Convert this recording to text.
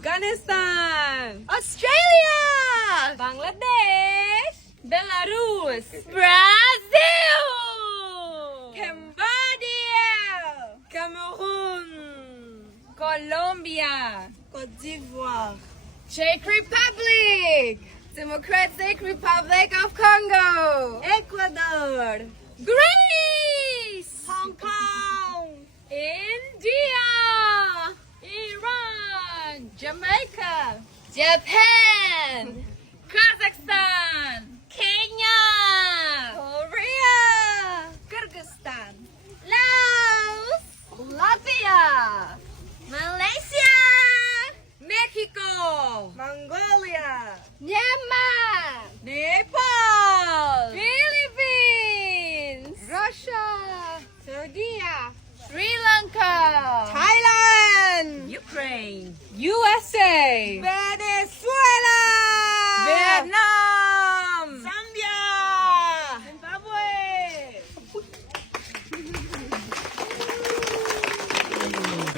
Afghanistan, Australia, Bangladesh, Belarus, Brazil, Cambodia, Cameroon, Colombia, Côte d'Ivoire, Czech Republic, Democratic Republic of Congo, Ecuador, Greece, Hong Kong, India, Iran, Jamaica, Japan, Kazakhstan, Kenya, Korea, Kyrgyzstan, Laos, Latvia, Malaysia, Mexico, Mongolia, Myanmar, Nepal, Philippines, Russia, Saudi, Sri Lanka, Thailand, Ukraine, USA,